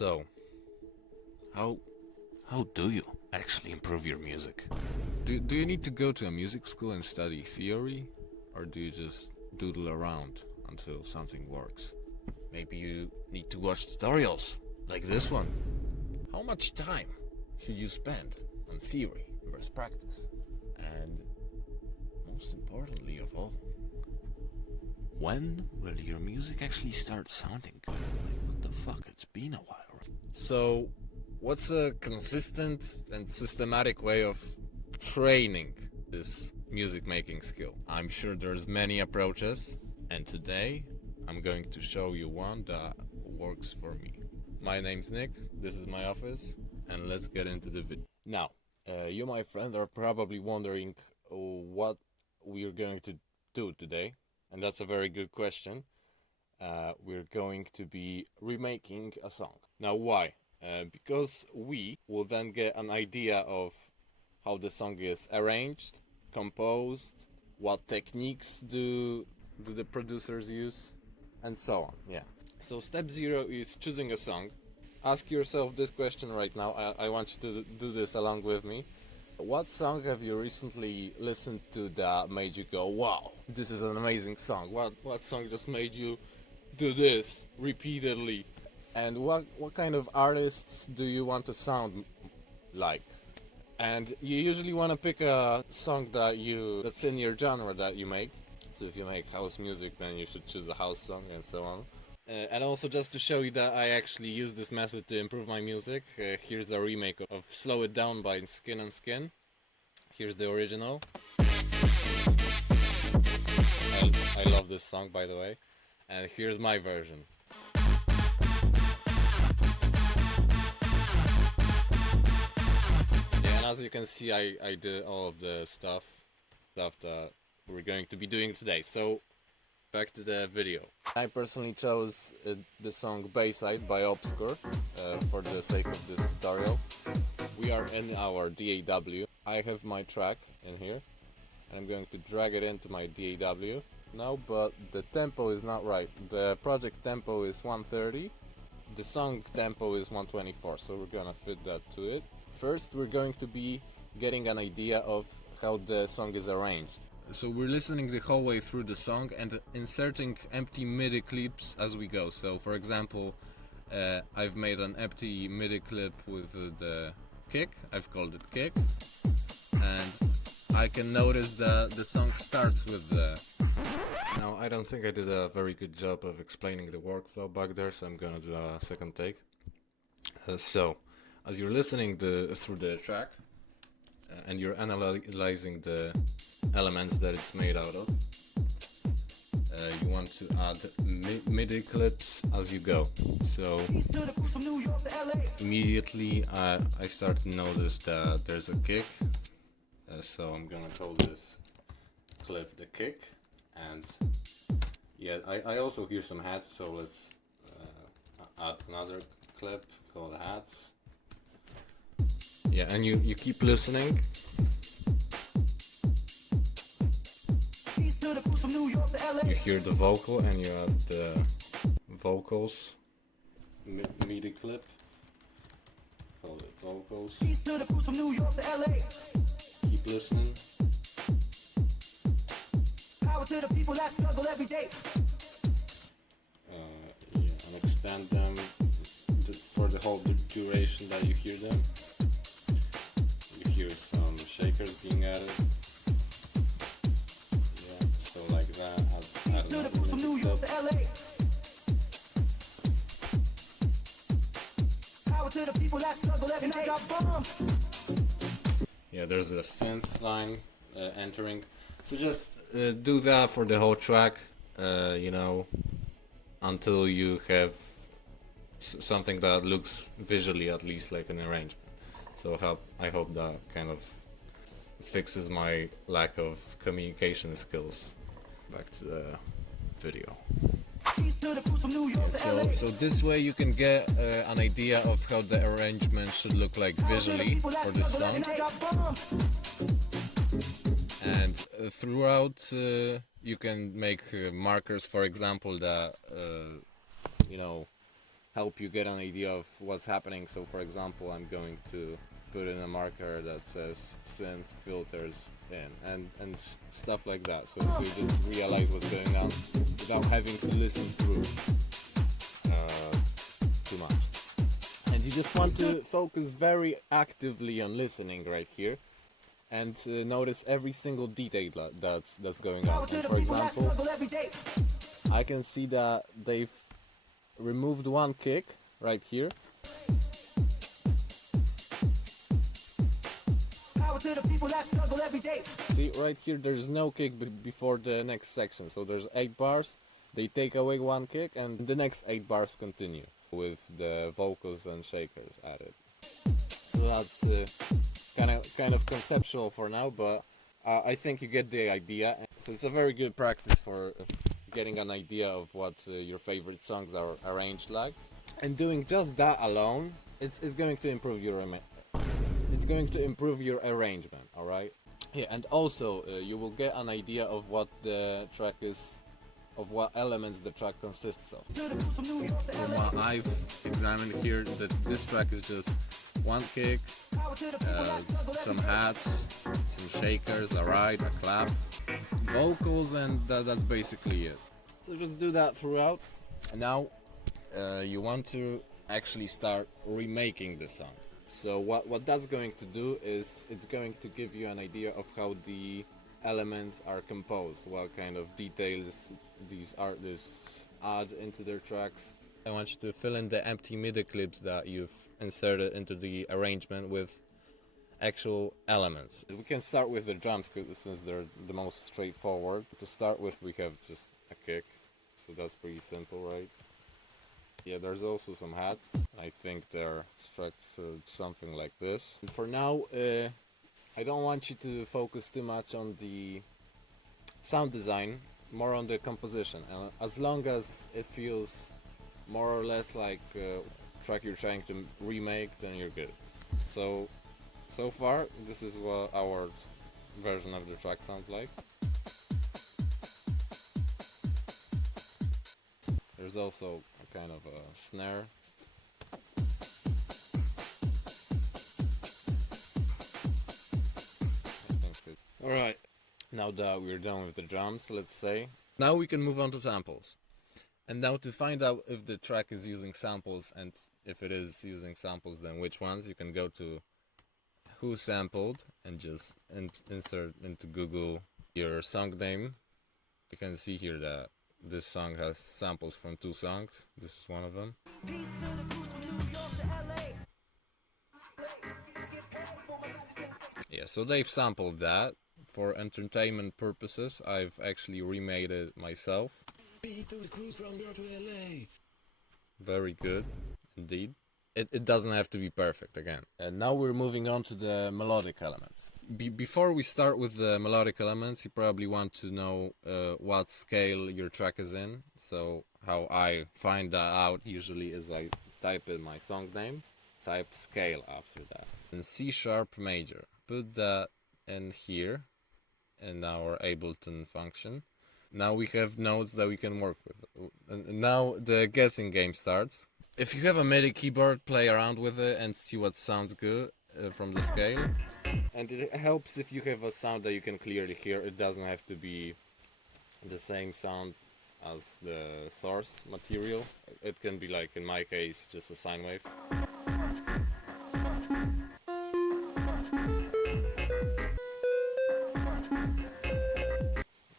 So, how do you actually improve your music? Do you need to go to a music school and study theory, or do you just doodle around until something works? Maybe you need to watch tutorials like this one. How much time should you spend on theory versus practice? And most importantly of all, when will your music actually start sounding good? Like, what the fuck, it's been a while. So, what's a consistent and systematic way of training this music making skill? I'm sure there's many approaches, and today I'm going to show you one that works for me. My name's Nick, this is my office, and let's get into the video. Now, you my friend are probably wondering what we're going to do today, and that's a very good question. We're going to be remaking a song. Now why? Because we will then get an idea of how the song is arranged, composed, what techniques do the producers use, and so on. Yeah. So step 0 is choosing a song. Ask yourself this question right now. I want you to do this along with me. What song have you recently listened to that made you go, wow, this is an amazing song? What song just made you do this repeatedly? And what kind of artists do you want to sound like? And you usually want to pick a song that's in your genre that you make. So if you make house music, then you should choose a house song and so on. And also, just to show you that I actually use this method to improve my music, here's a remake of Slow It Down by Skin and Skin. Here's the original. I love this song, by the way. And here's my version. Yeah, and as you can see, I did all of the stuff that we're going to be doing today. So, back to the video. I personally chose the song Bayside by Obscure for the sake of this tutorial. We are in our DAW. I have my track in here, and I'm going to drag it into my DAW now, but the tempo is not right. The project tempo is 130, the song tempo is 124, so we're gonna fit that to it. First, we're going to be getting an idea of how the song is arranged. So we're listening the whole way through the song and inserting empty MIDI clips as we go. So for example, I've made an empty MIDI clip with the kick, I've called it kick, and I can notice that the song starts with the... Now I don't think I did a very good job of explaining the workflow back there, so I'm gonna do a second take. So, as you're listening through the track, and you're analyzing the elements that it's made out of, you want to add MIDI clips as you go. So immediately I start to notice that there's a kick, so I'm gonna call this clip the kick, and yeah, I also hear some hats, so let's add another clip called hats. Yeah, and you keep listening. You hear the vocal and you add the vocals. MIDI clip. Call it vocals. Keep listening. And extend them for the whole duration that you hear them. You hear some shakers being added. Yeah, so like that. I don't know. Yeah, there's a synth line entering. So just do that for the whole track, you know, until you have something that looks visually at least like an arrangement. So I hope that kind of fixes my lack of communication skills. Back to the video. So this way you can get an idea of how the arrangement should look like visually for this song. And throughout you can make markers, for example, that you know, help you get an idea of what's happening. So for example, I'm going to put in a marker that says synth filters in and stuff like that, so you just realize what's going on without having to listen through too much. And you just want to focus very actively on listening right here and notice every single detail that's going on. And for example, I can see that they've removed one kick right here. See, right here there's no kick before the next section, so there's 8 bars, they take away one kick and the next 8 bars continue with the vocals and shakers added. So that's kind of conceptual for now, but I think you get the idea. So it's a very good practice for getting an idea of what your favorite songs are arranged like. And doing just that alone, it's going to improve your arrangement, alright? Yeah, and also you will get an idea of what the track is, of what elements the track consists of. From what I've examined here, that this track is just one kick, some hats, some shakers, a ride, a clap, vocals, and that's basically it. So just do that throughout, and now you want to actually start remaking the song. So what that's going to do is it's going to give you an idea of how the elements are composed, what kind of details these artists add into their tracks. I want you to fill in the empty MIDI clips that you've inserted into the arrangement with actual elements. We can start with the drums since they're the most straightforward. To start with, we have just a kick, so that's pretty simple, right? Yeah, there's also some hats. I think they're structured something like this. And for now, I don't want you to focus too much on the sound design, more on the composition. And as long as it feels more or less like a track you're trying to remake, then you're good. So far, this is what our version of the track sounds like. There's also a kind of a snare. Alright, now that we're done with the drums, let's say, now we can move on to samples. And now to find out if the track is using samples, and if it is using samples, then which ones, you can go to Who Sampled and just insert into Google your song name. You can see here that this song has samples from 2 songs. This is one of them. Yeah, so they've sampled that. For entertainment purposes, I've actually remade it myself. Very good, indeed. It doesn't have to be perfect again. And now we're moving on to the melodic elements. Before we start with the melodic elements, you probably want to know what scale your track is in. So how I find that out usually is I type in my song name, type scale after that. And C# major. Put that in here in our ableton function. Now we have notes that we can work with. And now the guessing game starts. If you have a MIDI keyboard, play around with it and see what sounds good from the scale. And it helps if you have a sound that you can clearly hear. It doesn't have to be the same sound as the source material. It can be, like in my case, just a sine wave.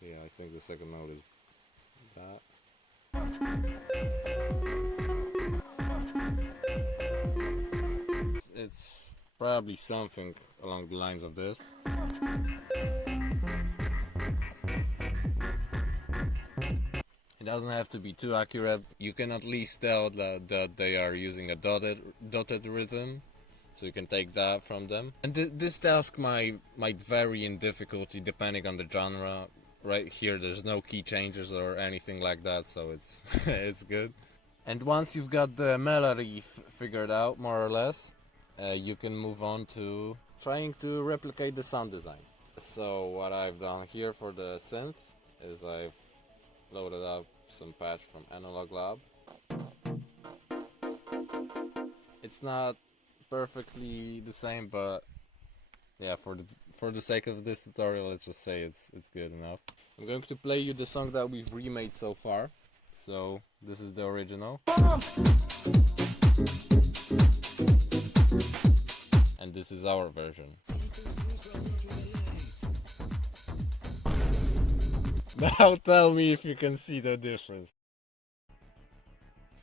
Yeah, I think the second note is that. It's probably something along the lines of this. It doesn't have to be too accurate. You can at least tell that they are using a dotted rhythm, so you can take that from them. And this task might vary in difficulty depending on the genre. Right here there's no key changes or anything like that, so it's it's good. And once you've got the melody figured out more or less, you can move on to trying to replicate the sound design. So what I've done here for the synth is I've loaded up some patch from Analog Lab. It's not perfectly the same, but yeah, for the sake of this tutorial, let's just say it's good enough. I'm going to play you the song that we've remade so far. So this is the original, and this is our version. Now tell me if you can see the difference.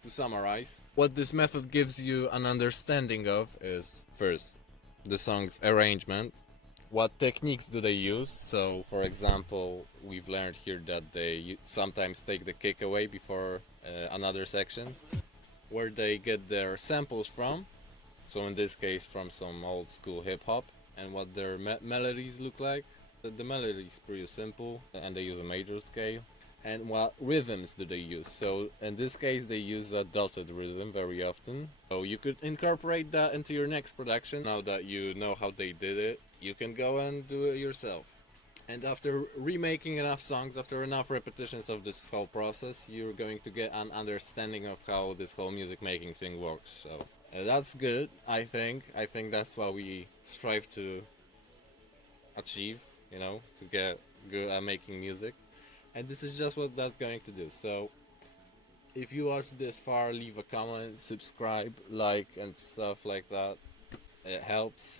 To summarize, what this method gives you an understanding of is, first, the song's arrangement. What techniques do they use? So, for example, we've learned here that they sometimes take the kick away before another section. Where they get their samples from, so in this case from some old school hip-hop, and what their melodies look like. The melody is pretty simple, and they use a major scale. And what rhythms do they use? So in this case they use a dotted rhythm very often. So you could incorporate that into your next production. Now that you know how they did it, you can go and do it yourself. And after remaking enough songs, after enough repetitions of this whole process, you're going to get an understanding of how this whole music making thing works. So that's good, I think. I think that's what we strive to achieve, you know, to get good at making music. And this is just what that's going to do. So if you watched this far, leave a comment, subscribe, like, and stuff like that. It helps.